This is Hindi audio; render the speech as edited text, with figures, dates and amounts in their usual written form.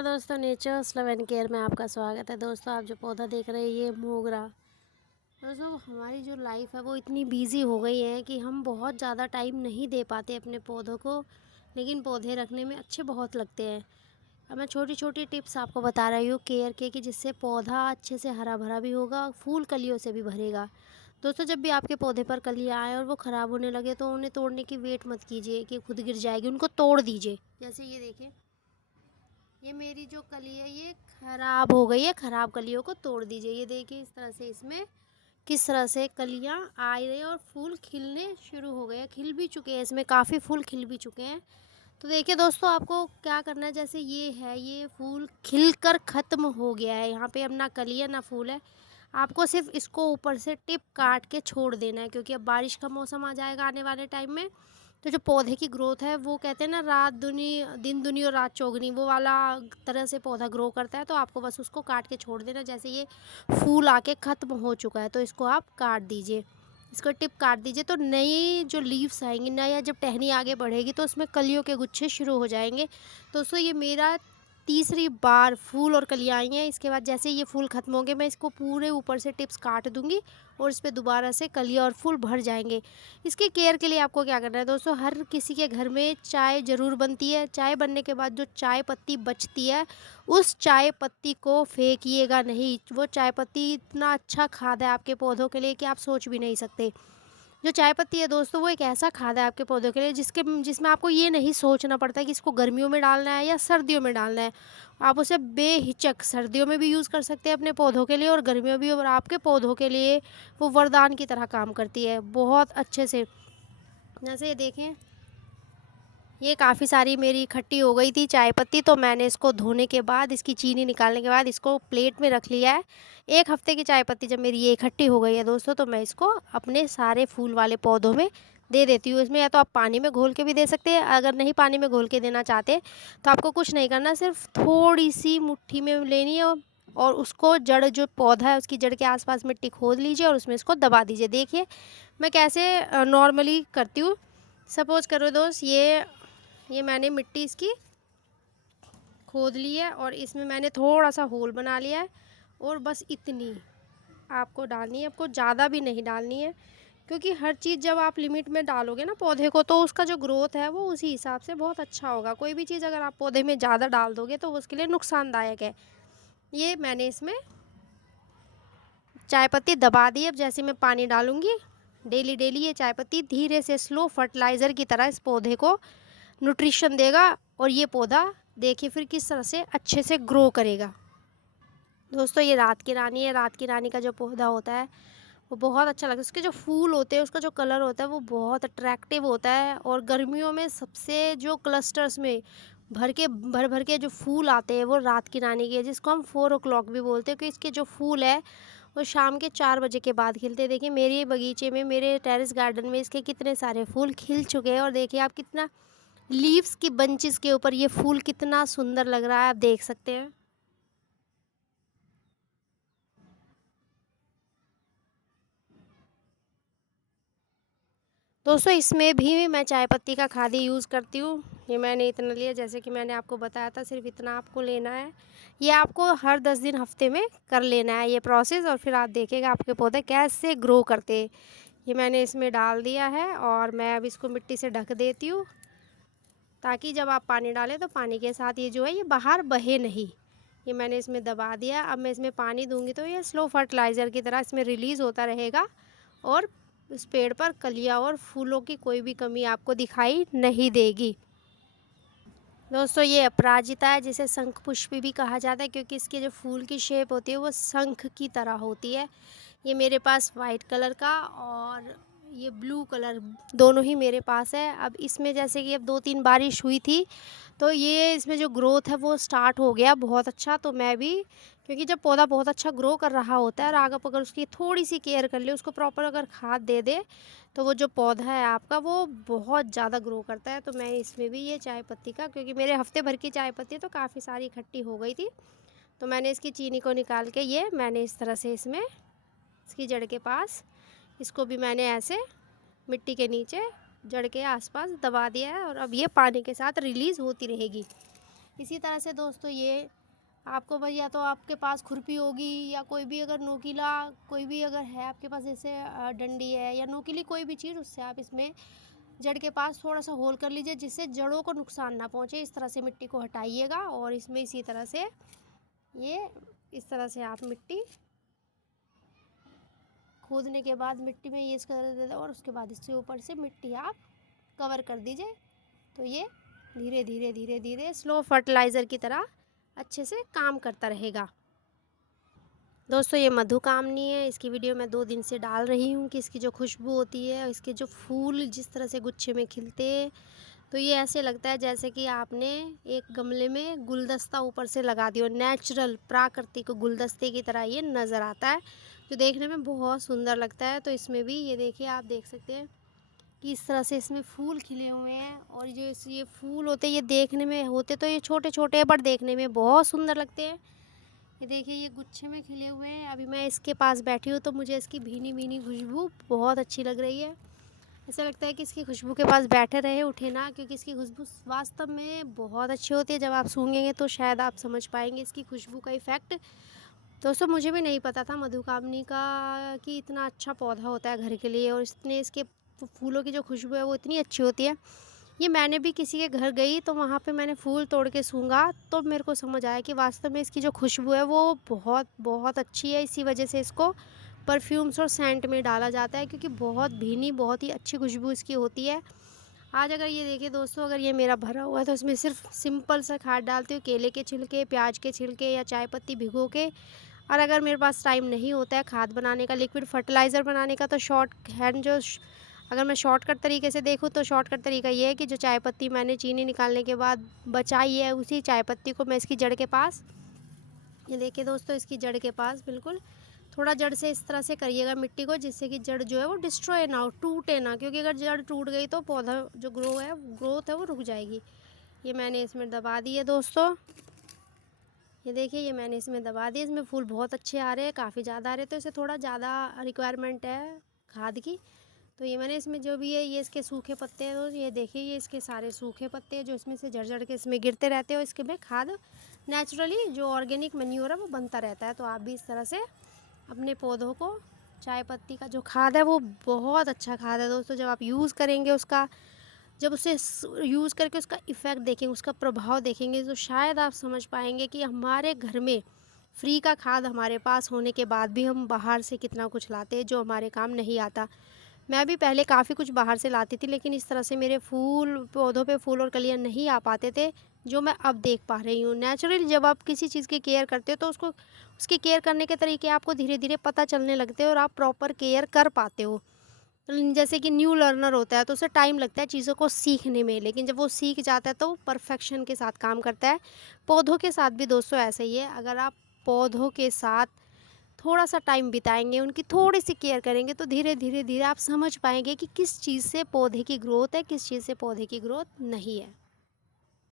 नमस्कार दोस्तों, नेचर्स लव एंड केयर में आपका स्वागत है। दोस्तों, आप जो पौधा देख रहे हैं ये मोगरा। दोस्तों, हमारी जो लाइफ है वो इतनी बिजी हो गई है कि हम बहुत ज़्यादा टाइम नहीं दे पाते अपने पौधों को, लेकिन पौधे रखने में अच्छे बहुत लगते हैं। अब मैं छोटी छोटी टिप्स आपको बता रही हूँ केयर के, कि जिससे पौधा अच्छे से हरा भरा भी होगा, फूल कलियों से भी भरेगा। दोस्तों, जब भी आपके पौधे पर कलियाँ आए और वो ख़राब होने लगे तो उन्हें तोड़ने की वेट मत कीजिए कि खुद गिर जाएगी, उनको तोड़ दीजिए। जैसे ये देखें, ये मेरी जो कली है ये खराब हो गई है, खराब कलियों को तोड़ दीजिए। ये देखिए इस तरह से इसमें किस तरह से कलियां आ रही हैं और फूल खिलने शुरू हो गए हैं, खिल भी चुके हैं, इसमें काफ़ी फूल खिल भी चुके हैं। तो देखिए दोस्तों, आपको क्या करना है, जैसे ये है, ये फूल खिलकर ख़त्म हो गया है, यहाँ पे अब ना कली है ना फूल है। आपको सिर्फ इसको ऊपर से टिप काट के छोड़ देना है, क्योंकि अब बारिश का मौसम आ जाएगा आने वाले टाइम में। तो जो पौधे की ग्रोथ है वो कहते हैं ना, रात दुनी दिन दुनी और रात चौगनी, वो वाला तरह से पौधा ग्रो करता है। तो आपको बस उसको काट के छोड़ देना। जैसे ये फूल आके ख़त्म हो चुका है तो इसको आप काट दीजिए, इसको टिप काट दीजिए। तो नई जो लीव्स आएंगी, नया जब टहनी आगे बढ़ेगी तो उसमें कलियों के गुच्छे शुरू हो जाएंगे। दोस्तों, ये मेरा तीसरी बार फूल और कलियाँ आई हैं। इसके बाद जैसे ये फूल ख़त्म होंगे मैं इसको पूरे ऊपर से टिप्स काट दूंगी और इस पर दोबारा से कलियाँ और फूल भर जाएंगे। इसके केयर के लिए आपको क्या करना है दोस्तों, हर किसी के घर में चाय ज़रूर बनती है। चाय बनने के बाद जो चाय पत्ती बचती है, उस चाय पत्ती को फेंकिएगा नहीं। वो चाय पत्ती इतना अच्छा खाद है आपके पौधों के लिए कि आप सोच भी नहीं सकते। जो चाय पत्ती है दोस्तों, वो एक ऐसा खाद है आपके पौधों के लिए जिसमें आपको ये नहीं सोचना पड़ता कि इसको गर्मियों में डालना है या सर्दियों में डालना है। आप उसे बेहिचक सर्दियों में भी यूज़ कर सकते हैं अपने पौधों के लिए और गर्मियों भी, और आपके पौधों के लिए वो वरदान की तरह काम करती है बहुत अच्छे से। जैसे ये देखें, ये काफ़ी सारी मेरी इकट्ठी हो गई थी चाय पत्ती, तो मैंने इसको धोने के बाद, इसकी चीनी निकालने के बाद इसको प्लेट में रख लिया है। एक हफ्ते की चाय पत्ती जब मेरी ये इकट्ठी हो गई है दोस्तों, तो मैं इसको अपने सारे फूल वाले पौधों में दे देती हूँ। इसमें या तो आप पानी में घोल के भी दे सकते हैं, अगर नहीं पानी में घोल के देना चाहते तो आपको कुछ नहीं करना, सिर्फ थोड़ी सी मुट्ठी में लेनी है और उसको जड़, जो पौधा है उसकी जड़ के आसपास मिट्टी खोद लीजिए और उसमें इसको दबा दीजिए। देखिए मैं कैसे नॉर्मली करती हूँ। सपोज़ करो दोस्त, ये मैंने मिट्टी इसकी खोद ली है और इसमें मैंने थोड़ा सा होल बना लिया है और बस इतनी आपको डालनी है, आपको ज़्यादा भी नहीं डालनी है, क्योंकि हर चीज़ जब आप लिमिट में डालोगे ना पौधे को, तो उसका जो ग्रोथ है वो उसी हिसाब से बहुत अच्छा होगा। कोई भी चीज़ अगर आप पौधे में ज़्यादा डाल दोगे तो उसके लिए नुकसानदायक है। ये मैंने इसमें चाय पत्ती दबा दी। अब जैसे मैं पानी डालूंगी डेली डेली, ये चाय पत्ती धीरे से स्लो फर्टिलाइज़र की तरह इस पौधे को न्यूट्रिशन देगा और ये पौधा देखिए फिर किस तरह से अच्छे से ग्रो करेगा। दोस्तों, ये रात की रानी है। रात की रानी का जो पौधा होता है वो बहुत अच्छा लगता है। उसके जो फूल होते हैं, उसका जो कलर होता है वो बहुत अट्रैक्टिव होता है। और गर्मियों में सबसे जो क्लस्टर्स में भर भर के जो फूल आते हैं वो रात की रानी के, जिसको हम 4 o'clock भी बोलते हैं, क्योंकि इसके जो फूल है वो शाम के 4 बजे के बाद खिलते हैं। देखिए मेरे बगीचे में, मेरे टेरेस गार्डन में इसके कितने सारे फूल खिल चुके हैं और देखिए आप कितना लीव्स की बंचेस के ऊपर ये फूल कितना सुंदर लग रहा है, आप देख सकते हैं। दोस्तों, इसमें भी मैं चाय पत्ती का खाद ही यूज़ करती हूँ। ये मैंने इतना लिया, जैसे कि मैंने आपको बताया था, सिर्फ इतना आपको लेना है। ये आपको हर 10 दिन हफ्ते में कर लेना है ये प्रोसेस, और फिर आप देखिएगा आपके पौधे कैसे ग्रो करते हैं। ये मैंने इसमें डाल दिया है और मैं अब इसको मिट्टी से ढक देती हूँ, ताकि जब आप पानी डालें तो पानी के साथ ये जो है ये बाहर बहे नहीं। ये मैंने इसमें दबा दिया। अब मैं इसमें पानी दूंगी तो ये स्लो फर्टिलाइज़र की तरह इसमें रिलीज़ होता रहेगा और इस पेड़ पर कलियाँ और फूलों की कोई भी कमी आपको दिखाई नहीं देगी। दोस्तों, ये अपराजिता है, जिसे शंख पुष्पी भी कहा जाता है, क्योंकि इसके जो फूल की शेप होती है वो शंख की तरह होती है। ये मेरे पास वाइट कलर का और ये ब्लू कलर दोनों ही मेरे पास है। अब इसमें जैसे कि अब 2-3 बारिश हुई थी तो ये इसमें जो ग्रोथ है वो स्टार्ट हो गया बहुत अच्छा। तो मैं भी, क्योंकि जब पौधा बहुत अच्छा ग्रो कर रहा होता है और आगे अगर उसकी थोड़ी सी केयर कर ले, उसको प्रॉपर अगर खाद दे दे, तो वो जो पौधा है आपका वो बहुत ज़्यादा ग्रो करता है। तो मैं इसमें भी ये चाय पत्ती का, क्योंकि मेरे हफ्ते भर की चाय पत्ती तो काफ़ी सारी इकट्ठी हो गई थी, तो मैंने इसकी चीनी को निकाल के ये मैंने इस तरह से इसमें इसकी जड़ के पास, इसको भी मैंने ऐसे मिट्टी के नीचे जड़ के आसपास दबा दिया है और अब ये पानी के साथ रिलीज़ होती रहेगी। इसी तरह से दोस्तों ये आपको भाई या तो आपके पास खुरपी होगी या कोई भी अगर नोकीला कोई भी अगर है आपके पास, जैसे डंडी है या नोकीली कोई भी चीज़, उससे आप इसमें जड़ के पास थोड़ा सा होल कर लीजिए जिससे जड़ों को नुकसान ना पहुंचे। इस तरह से मिट्टी को हटाइएगा और इसमें इसी तरह से ये इस तरह से आप मिट्टी खोदने के बाद मिट्टी में ये इसका दे दें और उसके बाद इसके ऊपर से मिट्टी आप कवर कर दीजिए। तो ये धीरे धीरे धीरे धीरे स्लो फर्टिलाइज़र की तरह अच्छे से काम करता रहेगा। दोस्तों ये मधुकामनी है, इसकी वीडियो मैं 2 दिन से डाल रही हूँ कि इसकी जो खुशबू होती है, इसके जो फूल जिस तरह से गुच्छे में खिलते हैं, तो ये ऐसे लगता है जैसे कि आपने एक गमले में गुलदस्ता ऊपर से लगा दिया। नेचुरल प्राकृतिक गुलदस्ते की तरह ये नज़र आता है, जो देखने में बहुत सुंदर लगता है। तो इसमें भी ये देखिए, आप देख सकते हैं कि इस तरह से इसमें फूल खिले हुए हैं और जो ये फूल होते हैं, ये देखने में होते तो ये छोटे छोटे हैं बट देखने में बहुत सुंदर लगते हैं। ये देखिए ये गुच्छे में खिले हुए हैं। अभी मैं इसके पास बैठी हूँ तो मुझे इसकी भीनी भीनी खुशबू बहुत अच्छी लग रही है। ऐसा लगता है कि इसकी खुशबू के पास बैठे रहे, उठे ना, क्योंकि इसकी खुशबू वास्तव में बहुत अच्छी होती है। जब आप सूंघेंगे तो शायद आप समझ पाएंगे इसकी खुशबू का इफ़ेक्ट। दोस्तों मुझे भी नहीं पता था मधुकामनी का कि इतना अच्छा पौधा होता है घर के लिए, और इतने इसके फूलों की जो खुशबू है वो इतनी अच्छी होती है। ये मैंने भी किसी के घर गई तो वहाँ पे मैंने फूल तोड़ के सूंघा तो मेरे को समझ आया कि वास्तव में इसकी जो खुशबू है वो बहुत बहुत अच्छी है। इसी वजह से इसको परफ्यूम्स और सेंट में डाला जाता है, क्योंकि बहुत भीनी बहुत ही अच्छी खुशबू इसकी होती है। आज अगर ये देखिए दोस्तों, अगर ये मेरा भरा हुआ है तो इसमें सिर्फ सिंपल सा खाद डालती हूँ, केले के छिलके, प्याज के छिलके या चाय पत्ती भिगो के। और अगर मेरे पास टाइम नहीं होता है खाद बनाने का, लिक्विड फर्टिलाइज़र बनाने का, तो शॉर्ट हैंड अगर मैं शॉर्टकट तरीके से देखूँ तो शॉर्टकट तरीका ये है कि जो चाय पत्ती मैंने चीनी निकालने के बाद बचाई है, उसी चाय पत्ती को मैं इसकी जड़ के पास, ये देखिए दोस्तों, इसकी जड़ के पास बिल्कुल थोड़ा जड़ से इस तरह से करिएगा मिट्टी को, जिससे कि जड़ जो है वो डिस्ट्रॉय ना हो, टूटे ना, क्योंकि अगर जड़ टूट गई तो पौधा जो ग्रोथ है वो रुक जाएगी। ये मैंने इसमें दबा दी है दोस्तों, ये देखिए ये मैंने इसमें दबा दी। इसमें फूल बहुत अच्छे आ रहे हैं, काफ़ी ज़्यादा आ रहे हैं, तो इसे थोड़ा ज़्यादा रिक्वायरमेंट है खाद की। तो ये मैंने इसमें जो भी है, ये इसके सूखे पत्ते हैं, तो ये देखिए ये इसके सारे सूखे पत्ते हैं जो इसमें से झड़ के इसमें गिरते रहते हैं, और इसके में खाद नेचुरली जो ऑर्गेनिक मैन्योर है वो बनता रहता है। तो आप भी इस तरह से अपने पौधों को, चाय पत्ती का जो खाद है वो बहुत अच्छा खाद है दोस्तों। जब आप यूज़ करेंगे उसका, जब उसे यूज़ करके उसका इफ़ेक्ट देखेंगे, उसका प्रभाव देखेंगे, तो शायद आप समझ पाएंगे कि हमारे घर में फ्री का खाद हमारे पास होने के बाद भी हम बाहर से कितना कुछ लाते हैं जो हमारे काम नहीं आता। मैं भी पहले काफ़ी कुछ बाहर से लाती थी, लेकिन इस तरह से मेरे पौधों पे फूल और कलियां नहीं आ पाते थे जो मैं अब देख पा रही हूँ। नेचुरली जब आप किसी चीज़ की केयर करते हो तो उसकी केयर करने के तरीके आपको धीरे धीरे पता चलने लगते हैं और आप प्रॉपर केयर कर पाते हो। जैसे कि न्यू लर्नर होता है तो उसे टाइम लगता है चीज़ों को सीखने में, लेकिन जब वो सीख जाता है तो वो परफेक्शन के साथ काम करता है। पौधों के साथ भी दोस्तों ऐसा ही है। अगर आप पौधों के साथ थोड़ा सा टाइम बिताएंगे, उनकी थोड़ी सी केयर करेंगे, तो धीरे धीरे धीरे आप समझ पाएंगे कि किस चीज़ से पौधे की ग्रोथ है, किस चीज़ से पौधे की ग्रोथ नहीं है।